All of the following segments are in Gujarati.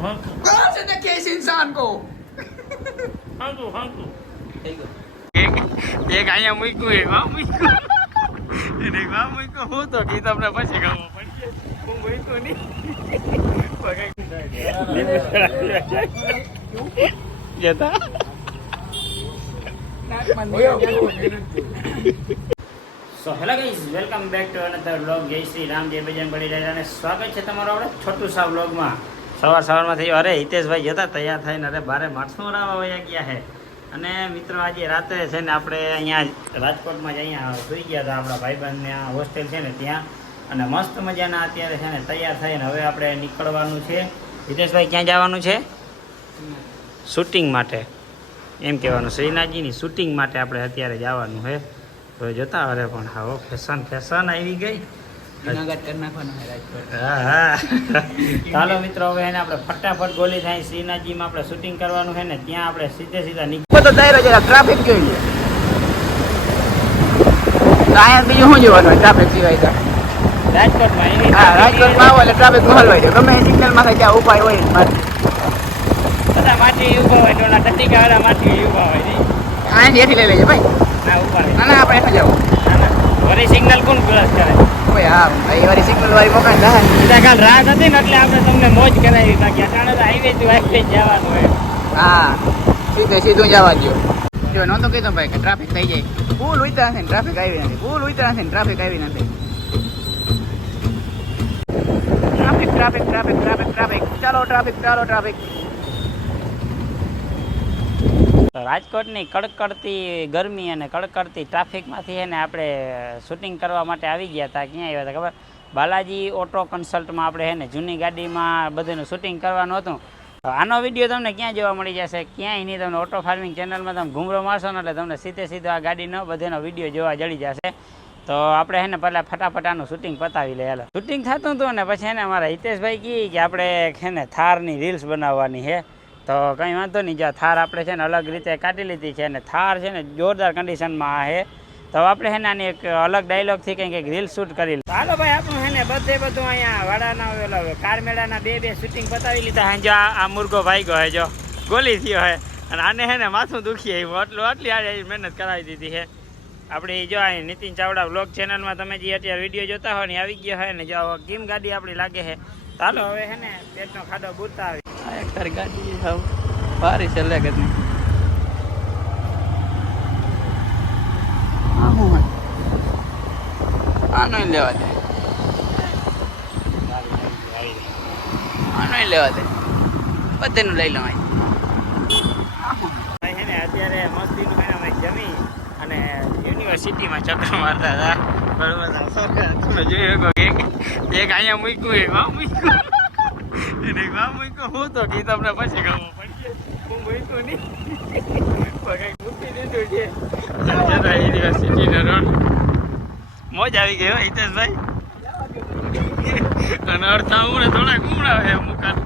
कहाँ से देखे इस इंसान को એક અહીંયા મૂક્યું એક વા મૂક્યું અને એક વા મૂક્યું હું તો કે તમને પછી ખબર પડશે હું મૂક્યું નહીં જતા so hello guys welcome back to another vlog. જય શ્રી રામ, જય બજરંગ બલી અને સ્વાગત છે તમારો આપણે છોટું સા વ્લોગમાં. સવારમાં થયું અરે હિતેશભાઈ જતા તૈયાર થઈને અરે બારે માણસો રાવા વયા ગયા છે. અને મિત્રો આજે રાત્રે છે ને આપણે અહીંયા રાજકોટમાં જ અહીંયા સુઈ ગયા હતા આપણા ભાઈબંધને આ હોસ્ટેલ છે ને ત્યાં. અને મસ્ત મજાના અત્યારે છે ને તૈયાર થઈને હવે આપણે નીકળવાનું છે. હિતેશભાઈ ક્યાં જવાનું છે? શૂટિંગ માટે એમ કહેવાનું. શ્રીનાથજીની શૂટિંગ માટે આપણે અત્યારે જવાનું છે. તો જોતા અરે પણ હા ફેશન આવી ગઈ. હા ચાલો મિત્રો હવે એને આપણે ફટાફટ ગોલી થાય શ્રીનાથજીમાં આપણે શૂટિંગ કરવાનું છે ને ત્યાં આપણે સીધા ट्रैफिक જોઈએ અહીંયા બીજું શું જોવાનું ટ્રાફિક સિવાય રાજકોટમાં રાજકોટમાં આવો એટલે ટ્રાફિક માહોલ હોય છે. ગમે સિગ્નલ માં ક્યાં ઉપાય હોય બધા માટી ઉભા હોય ટોલા ટટીકા વાળા માટી ઉભા હોય અહીંયા જેથી લઈ લેજે ભાઈ. ના ઉભા ના ના આપણે એમ જવું. વળી સિગ્નલ કોણ ક્રોસ કરે? હા ભાઈ વાળી સિગ્નલ વાળી મકાન કાલ રાત હતી ને એટલે આપણે તમને મોજ કરાવી બાકી અટાણે તો હાઈવે ટુ હાઈવે જવાનું હોય. હા સીધું જવા દો. જો નહોતો કીધું ભાઈ કે ટ્રાફિક થઈ જાય. ફૂલ ઉતરા છે ને ટ્રાફિક આવી નથી. ફૂલ ઉતરા છે ને ટ્રાફિક આવી નથી. ટ્રાફિક ચાલો ટ્રાફિક. રાજકોટની કડકડતી ગરમી અને કડકડતી ટ્રાફિકમાંથી છે ને આપણે શૂટિંગ કરવા માટે આવી ગયા હતા. ક્યાં આવ્યા હતા ખબર? બાલાજી ઓટો કન્સલ્ટમાં આપણે છે ને જૂની ગાડીમાં બધું શૂટિંગ કરવાનું હતું. આનો વિડીયો તમને ક્યાં જોવા મળી જશે? ક્યાંય નહીં. તમને ઓટો ફાર્મિંગ ચેનલમાં તમે ઘૂમરો મારશો ને એટલે તમને સીધો આ ગાડીનો બધેનો વિડીયો જોવા જડી જશે. તો આપણે છે ને પહેલાં ફટાફટ આનું શૂટિંગ પતાવી લઈએ. હાલો શૂટિંગ થતું હતું ને પછી એને અમારા હિતેશભાઈ કહે કે આપણે છે ને થારની રીલ્સ બનાવવાની છે. તો કંઈ વાંધો નહીં, જો થાર આપણે છે ને અલગ રીતે કાઢી લીધી છે અને થાર છે ને જોરદાર કન્ડિશનમાં છે. તો આપણે છે ને આની એક અલગ ડાયલોગથી કંઈક રીલ શૂટ કરી લે. હાલો ભાઈ આપણું છે ને બધું અહીંયા વાડાના ઓલા કાર મેળાના બે શૂટિંગ પતાવી લીધા. જો આ મુર્ગો ભાગ્યો હે, જો ગોલી થયો હે અને આને છે ને માથું દુખી આવ્યું આટલી આજે મહેનત કરાવી દીધી છે આપણી. જો અહીં નીતિન ચાવડા વ્લોગ ચેનલમાં તમે જે અત્યારે વિડીયો જોતા હોય ને આવી ગયો હોય ને જો કેમ ગાડી આપણી લાગે છે. ચાલો હવે છે ને પેટનો ખાડો બૂરતા આવી. એક તારી ગાડી ભારી છે લે કે આનો લેવા દે બધેનું લઈ લઉં. અત્યારે મસ્તીનું અમે જમી અને યુનિવર્સિટીમાં ચક્કર મારતા હતા. બરોબર તમે જોયું એક અહીંયા મૂક્યું એક વા મૂક્યું અને એક વા મૂક્યું હું તો કે તમને પછી ખબર પડશે હું મૂક્યું નહીં કંઈક મૂકી દીધું છે. યુનિવર્સિટીનો રોડ મોજ આવી ગઈ હોય હિતેશભાઈ. અને અડધા ઉમરે થોડાક ઉમરા છે મુકાન.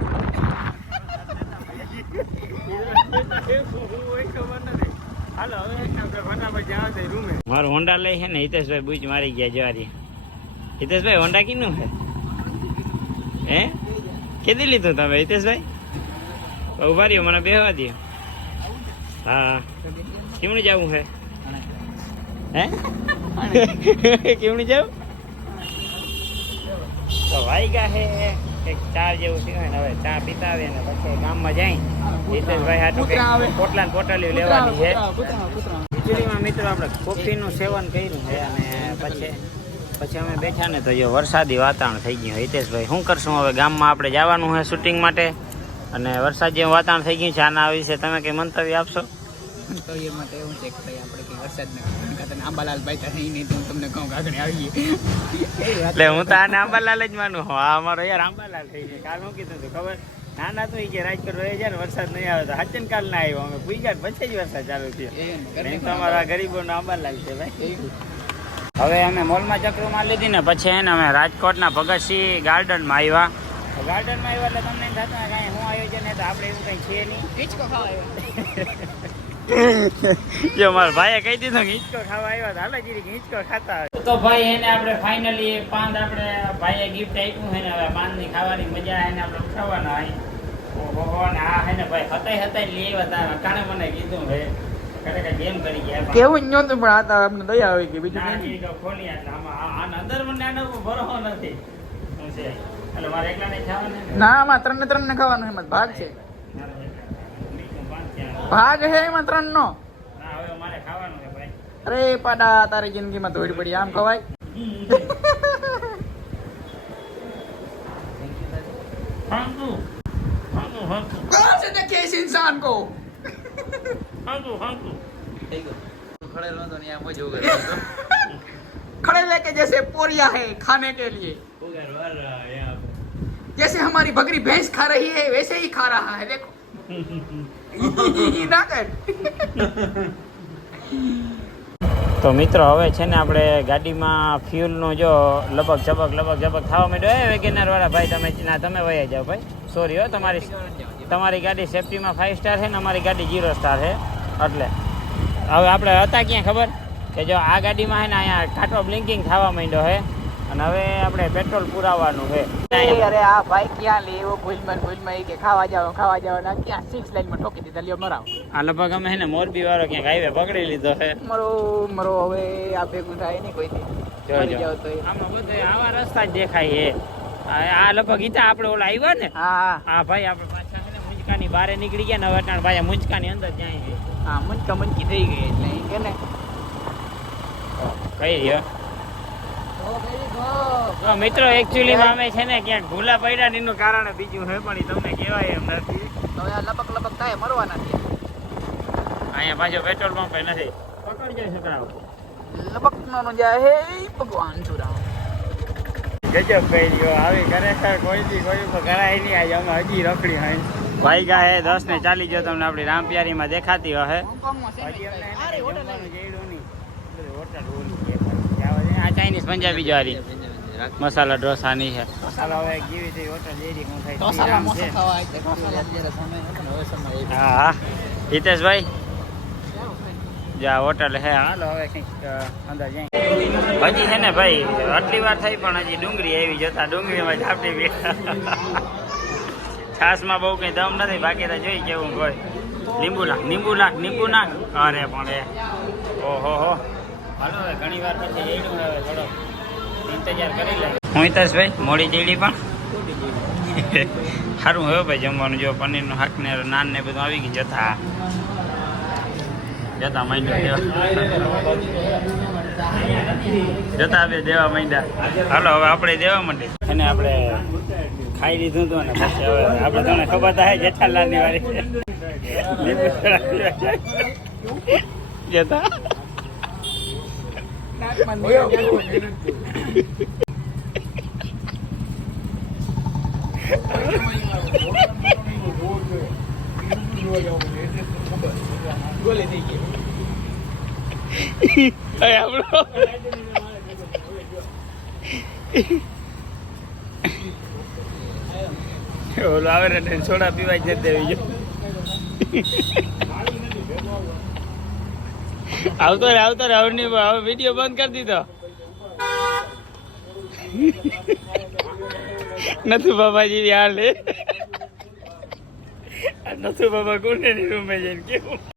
મારું હોન્ડા લઈ છે ને હિતેશભાઈ બુચ મારી ગયા જવારી. હિતેશભાઈ હોન્ડા કીનું છે હે કીધી લીધું તમે હિતેશભાઈ? ઉભા રહ્યો મને બેહવા દો. હા કેમનું જવું છે હે કેમનું જવું? તો વાઈગા છે એક 4 જેવું થયું ને હવે ચા પીતા આવે ને પછી ગામમાં જાય હિતેશભાઈ હાટું પોટલા પોટલીઓ લેવાની છે. વીજળીમાં મિત્રો આપણે કોફીનું સેવન કર્યું છે અને પછી અમે બેઠા ને તો જો વરસાદી વાતાવરણ થઈ ગયું. હિતેશભાઈ શું કરશું હવે? ગામમાં આપણે જવાનું છે શૂટિંગ માટે અને વરસાદ જેવું વાતાવરણ થઈ ગયું છે. આના વિશે તમે કંઈ મંતવ્ય આપશો? મંતવ્ય માટે એવું છે કે ભાઈ આપણે કંઈ વરસાદને આંબાલાલ બાઈતા નહીં તો તમને કહું આગળ આવીએ. એટલે હું તો આને આંબાલાલ જ માનું. હા અમારો યાર આંબાલાલ થઈ જાય. કાલ શું કીધું હતું ખબર? નાના તો કે રાજકોટ રહી જાય ને વરસાદ નહીં આવે તો હાચન કાલ ના આવ્યો અમે પૂઈ ગયા પછી જ વરસાદ ચાલુ થયો. તો અમારા ગરીબોનો આંબાલાલ છે ભાઈ. હવે અમે મોલમાં ચક્રો મારી લીધી ને પછી એને અમે રાજકોટના ભગતસિંહ ગાર્ડનમાં આવ્યા. ગાર્ડનમાં આવ્યા એટલે તમને થતા કાંઈ શું આયોજન તો આપણે એવું કંઈ છે નહીં. હિંચકો ખાવા આવ્યો. જો મારા ભાઈએ કહી દીધું કે હિંચકો ખાવા આવ્યા હાલો જીરી હિંચકો ખાતા. તો ભાઈ એને આપણે ફાઇનલી પાંદ આપણે ભાઈએ ગિફ્ટ આપ્યું છે ને હવે પાંદની ખાવાની મજા એને આપણે ઉઠાવવાના હોય. ઓહો ને આ હે ને ભાઈ હતાઈ લેવા તારા કાણે મને કીધું હે ખરેખર ગેમ કરી ગયા કેવું જ નહોતું પણ આ તો અમને દયા આવી ગઈ બીજું ના નહીં. ઈ તો ખોલી એટલે આમાં આ અંદર મને આનો ભરોસો નથી શું છે એટલે મારે એકલાને ખાવાનું ને ના આમાં 3 ને 3 ને ખાવાનું એમાં ભાગ છે. મીઠું પાંચ ત્યાં ભાગ છે એમાં 3 નો. ના હવે મારે ખાવાનું છે ભાઈ અરે પાડા તારી જિંદગીમાં ધોડી પડી આમ ખવાય. હાંકુ कहाँ से देखे इस इंसान को? હાંકુ खड़े लेके जैसे पोरिया है खाने के लिए, जैसे हमारी बकरी भैंस खा रही है वैसे ही खा रहा है देखो. ना कर. તો મિત્રો હવે છે ને આપણે ગાડીમાં ફ્યુલનું જો લબક ઝબક થવા માંડ્યો. એ વેગેનાર વાળા ભાઈ તમે વયા જાઓ ભાઈ. સોરી હો, તમારી ગાડી સેફ્ટીમાં 5 સ્ટાર છે ને અમારી ગાડી 0 સ્ટાર છે. એટલે હવે આપણે હતા ક્યાં ખબર કે જો આ ગાડીમાં છે ને અહીંયા કાંટો બ્લિંકિંગ થવા માંડ્યો છે અને હવે આપણે પેટ્રોલ પુરાવાનું છે. अरे आ भाई क्या ले वो भूल में के खावा जाओ ना क्या 6 लाइन में ठोकी दीधा लियो मराओ. આ લગભગ અમે છે ને મોરબી વાળો ક્યાંક હાઈવે પકડી લીધો છે. મરો હવે આ ભેગું થાય નહીં કોઈ દી. મરી જાવ તો આમાં બધે આવા રસ્તા જ દેખાય છે. આ લગભગ ઈતા આપણે ઓલા આવ્યા ને હા હા ભાઈ આપણે પાછા છે ને મુંજકાની બહાર નીકળી ગયા ને હવે અટાણ ભાઈ મુંજકાની અંદર જાય છે. હા મનકી થઈ ગઈ એટલે ઈ કે ને કઈ રહ્યો તો મિત્રો એકચ્યુઅલીમાં અમે છે ને ક્યાંક ભૂલા પડ્યા એનું કારણ બીજું છે પણ ઈ તમને કહેવાય એમ નથી. હવે આ લબક થાય મરવાના છે. અહીંયા પાછો પેટ્રોલ પંપ નથી. પકડી જાય છોકરાઓ. લબક નો જાય હે ભગવાન સુરામ. ગજબ કઈ રહ્યો આવી ખરેખર કોઈ ઉપર કરાય નહીં. આજે અમે હજી રખડી હોય ભાઈ ગા હે 10 ને 40 જો તમને આપણી રામપ્યારીમાં દેખાતી હશે. આ ચાઇનીઝ પંજાબી જ્વારી મસાલા ઢોસાની છે. મસાલા હવે જેવી તેવી હોટલ જેવી હું થાય. હા હિતેશભાઈ જા હોટલ હે. હાલો હવે કંઈક અંદર જાય. હજી છે ને ભાઈ આટલી વાર થઈ પણ હજી ડુંગળી આવી જતા ડુંગળીમાં ઝાપટી બેઠા. છાસમાં બહુ કંઈ દમ નથી બાકી તો જોઈ કેવું હોય. લીંબુ નાખ અરે પણ એ ઓહો હો. હાલો હવે ઘણી વાર પછી જઈશું હવે થોડો ઇંતજાર કરી લે. હું હિતેશભાઈ મોડી જેડી પણ સારું હોય ભાઈ જમવાનું. જો પનીરનું શાક ને નાન ને બધું આવી ગયું જતા માંડ્યા જતા બે દેવા માંડ્યા. હાલો હવે આપણે દેવા માંડી અને આપણે ખાઈ લીધું હતું ને પછી હવે આપણે તમને ખબર થાય જેઠાલાલની વારી જતા ગોલી થઈ ગઈ. ઓલો આવે ને સોડા પીવા જ નથી દેવી જો. આવતો રે હવે વિડીયો બંધ કરી દીધો. નથુ બાબાજી હાલ નથુ બાબા કોને રૂમે જઈને કેવું